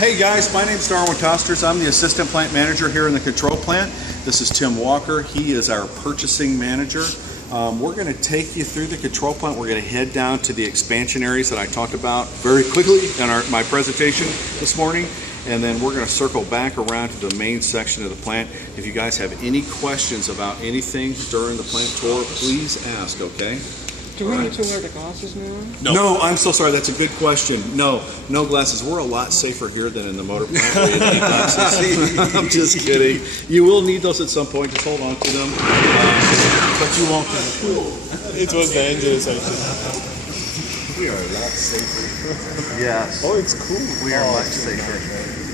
Hey guys, my name's Darwin Tosters. I'm the assistant plant manager here in the control plant. This is Tim Walker. He is our purchasing manager. We're going to take you through the control plant. We're going to head down to the expansion areas that I talked about very quickly in my presentation this morning. And then we're going to circle back around to the main section of the plant. If you guys have any questions about anything during the plant tour, please ask, okay? Do we need to wear the glasses now? No, I'm so sorry. That's a good question. No glasses. We're a lot safer here than in the motor plant where you need glasses. I'm just kidding. You will need those at some point. Just hold on to them. But you won't. It was dangerous, I think. We are a lot safer. Yes. Oh, it's cool. We are much safer.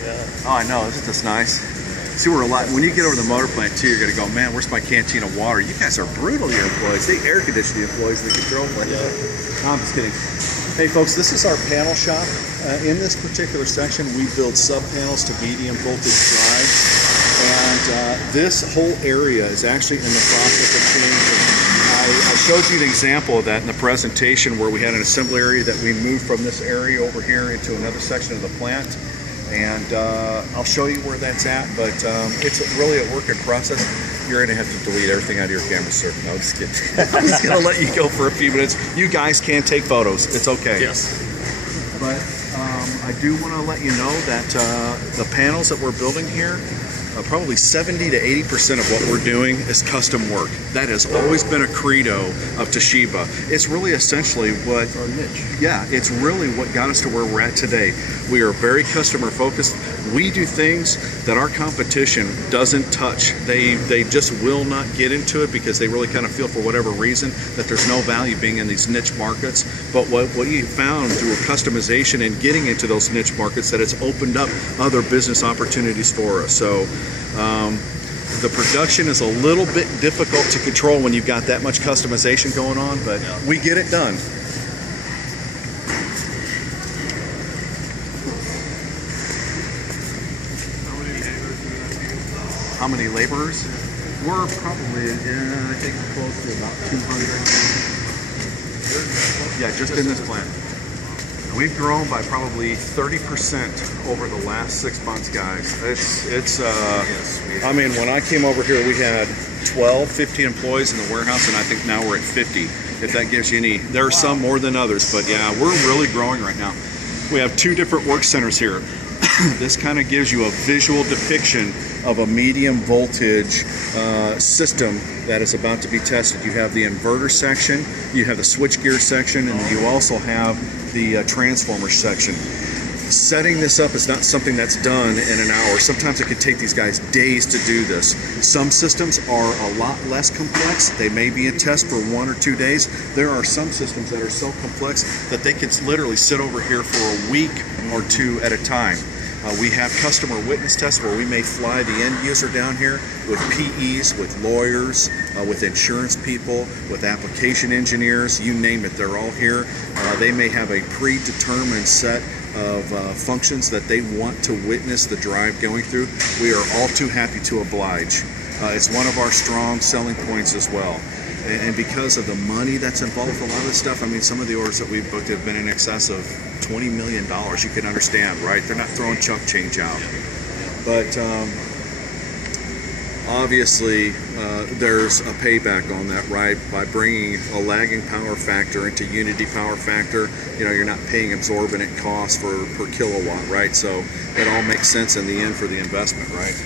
Yeah. Oh, I know. Isn't this nice? See, we're a lot. When you get over to the motor plant too, you're gonna go, man, where's my canteen of water? You guys are brutal, your employees. They air condition the employees in the control plant. Yeah. No, I'm just kidding. Hey folks, this is our panel shop. In this particular section, we build sub panels to medium voltage drives, and this whole area is actually in the process of changing. I showed you an example of that in the presentation where we had an assembly area that we moved from this area over here into another section of the plant. And I'll show you where that's at, but it's really a work in process. You're going to have to delete everything out of your camera, sir. No, I'm just kidding. I'm just going to let you go for a few minutes. You guys can take photos. It's okay. Yes. But I do want to let you know that the panels that we're building here, probably 70 to 80% of what we're doing is custom work. That has always been a credo of Toshiba. It's really essentially what our niche. Yeah, it's really what got us to where we're at today. We are very customer focused. We do things that our competition doesn't touch. They just will not get into it because they really kind of feel for whatever reason that there's no value being in these niche markets. But what you found through customization and getting into those niche markets, that it's opened up other business opportunities for us. So the production is a little bit difficult to control when you've got that much customization going on, but we get it done. How many laborers? We're probably, I think, close to about 200. Yeah, just in this plant. We've grown by probably 30% over the last 6 months, guys. I mean, when I came over here, we had 12, 15 employees in the warehouse, and I think now we're at 50, if that gives you any. There are some more than others, but yeah, we're really growing right now. We have 2 different work centers here. This kind of gives you a visual depiction of a medium voltage system that is about to be tested. You have the inverter section, you have the switchgear section, and you also have the transformer section. Setting this up is not something that's done in an hour. Sometimes it could take these guys days to do this. Some systems are a lot less complex. They may be in test for 1 or 2 days. There are some systems that are so complex that they can literally sit over here for a week or 2 at a time. We have customer witness tests where we may fly the end user down here with PEs, with lawyers, with insurance people, with application engineers, you name it, they're all here. They may have a predetermined set of functions that they want to witness the drive going through. We are all too happy to oblige. It's one of our strong selling points as well. And because of the money that's involved with a lot of this stuff, I mean, some of the orders that we've booked have been in excess of $20 million. You can understand, right? They're not throwing chunk change out. But obviously, there's a payback on that, right? By bringing a lagging power factor into unity power factor, you know, you're not paying absorbent costs per kilowatt, right? So it all makes sense in the end for the investment, right?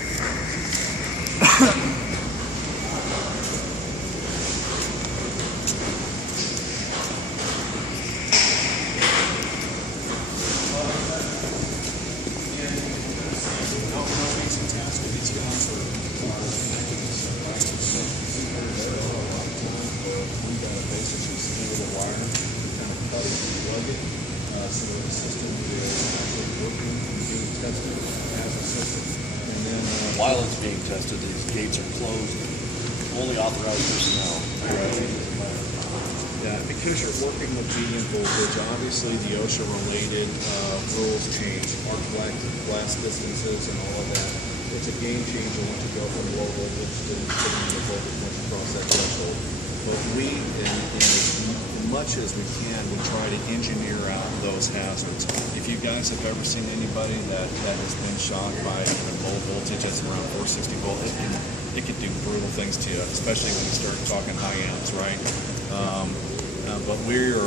While it's being tested, these gates are closed. Only authorized personnel. Yeah, because you're working with medium voltage, obviously the OSHA-related rules change, arc blast distances and all of that. It's a game changer once you go from low voltage to medium voltage once you cross that threshold. But we, in much as we can, we try to engineer out those hazards. If you guys have ever seen anybody that has been shocked by even low voltage, that's around 460 volt, it can do brutal things to you, especially when you start talking high amps, right? But we're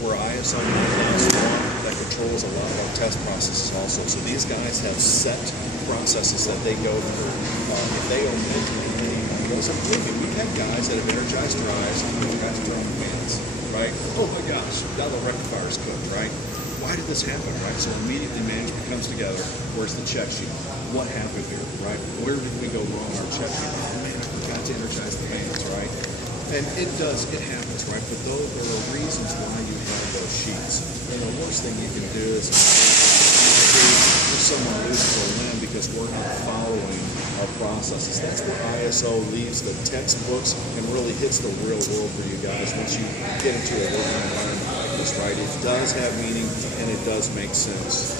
ISO 9001 that controls a lot of our test processes also. So these guys have set processes that they go through. If they omit anything, because we've had guys that have energized drives and energized drum fans, right? Oh my gosh, now the rectifier's cooked, right? Why did this happen, right? So immediately management comes together. Where's the check sheet? What happened here, right? Where did we go wrong on our check sheet? Oh man, I forgot to energize the fans, right? And it happens, right? But though there are reasons why you have those sheets. And the worst thing you can do is if someone loses a limb because we're not following our processes. That's where ISO leaves the textbooks and really hits the real world for you guys once you get into a working environment like this, right? It does have meaning and it does make sense.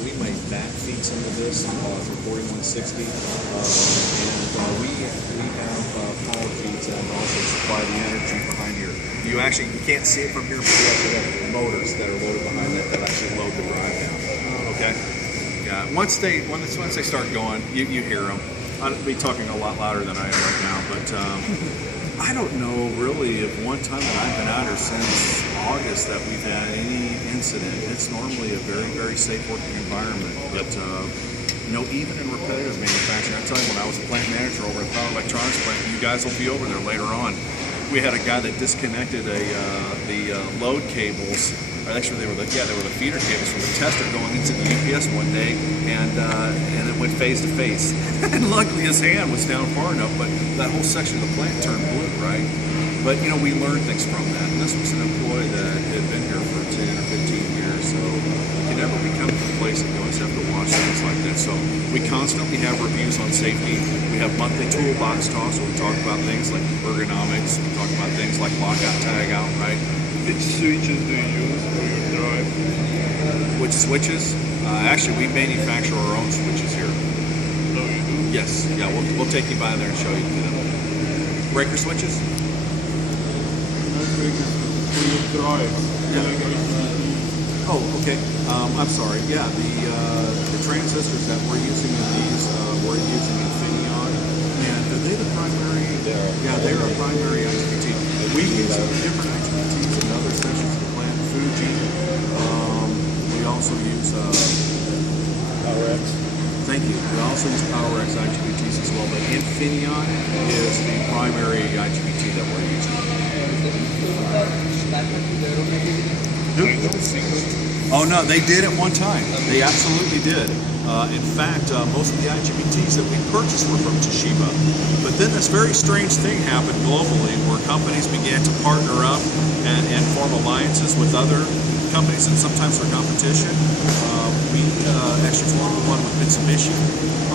We make back feeds into this for 4160, and we have power feeds that also supply the energy behind here. You can't see it from here, but we have motors that are loaded behind that actually load the drive down. Okay. Yeah. Once they start going, you hear them. I'll be talking a lot louder than I am right now, but I don't know really if one time that I've been out here since August that we've had any incident. It's normally a very, very safe working environment. But even in repetitive manufacturing, I tell you, when I was a plant manager over at Power Electronics plant, you guys will be over there later on. We had a guy that disconnected the load cables. Actually, they were the feeder cables from the tester going into the UPS one day, and it went phase to phase. And luckily, his hand was down far enough, but that whole section of the plant turned blue, right? But we learned things from that. And this was an employee that had been here for 10 or 15 years, so you can never become complacent. You always have to watch things like that. So we constantly have reviews on safety. We have monthly toolbox talks where we talk about things like ergonomics. We talk about things like lockout, tag out, right? Which switches do you use for your drive? Which switches? Actually, we manufacture our own switches here. No, you do? Yes. Yeah, we'll take you by there and show you them. Breaker switches? Not breakers for your drive. Oh, okay. I'm sorry. Yeah, the transistors that we're using in these, we're using Infineon, and are they the primary? Yeah, they're a primary IGBT. We use different IGBTs in other sections of the plant. Fuji. We also use PowerX. Thank you. We also use PowerX IGBTs as well, but Infineon is the primary IGBT that we're using. Oh no, they did at one time. They absolutely did. In fact, most of the IGBTs that we purchased were from Toshiba. But then this very strange thing happened globally where companies began to partner up and form alliances with other companies and sometimes for competition. We actually formed one with Mitsubishi.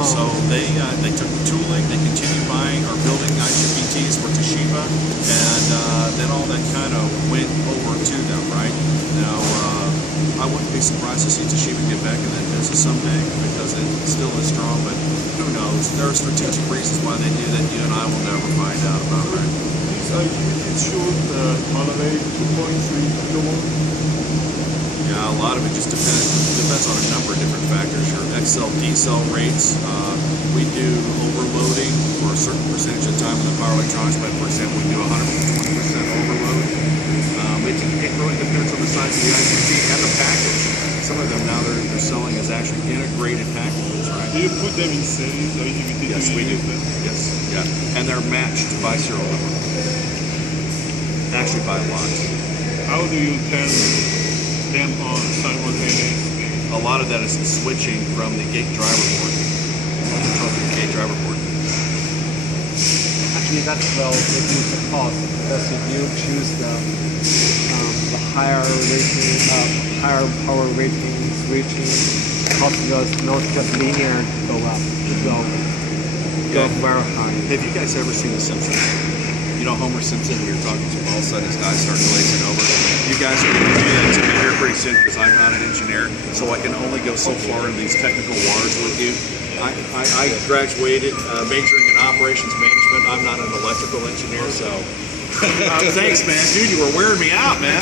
So they took the tooling, they continued buying or building IGBTs for Toshiba, and then all that kind of went over to them, right? Now, I wouldn't be surprised to see Toshiba get back in that business someday because it still is strong, but who knows? There are strategic reasons why they do that you and I will never find out about, right? These IGBTs should tolerate 2.3 kilowatts. Yeah, a lot of it just depends on a number of different factors. Your XL, D-cell rates. We do overloading for a certain percentage of time in the power electronics plant. For example, we do 120% overload. It really depends on the size of the IGBT and the package. Some of them now they're selling as actually integrated packages, right? Do you put them in series, IGBT? Yes, we do. Yes, yeah. And they're matched by serial number. Actually by a lot. How do you turn them on simultaneously? A lot of that is switching from the gate driver board. Control from the gate driver board. Actually, that will reduce the cost because if you choose the higher rating, higher power rating switching, cost will not just linear go up. It will go very high. Have you guys ever seen The Simpsons? You know Homer Simpson, when you're talking to him, all of a sudden his eyes start glazing over. You guys are going to do that to me here pretty soon because I'm not an engineer, so I can only go so far in these technical waters with you. I graduated majoring in operations management. I'm not an electrical engineer, so. Thanks, man. Dude, you were wearing me out, man.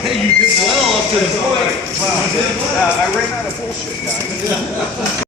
Hey, you did well up to the point. I ran out of bullshit, guys.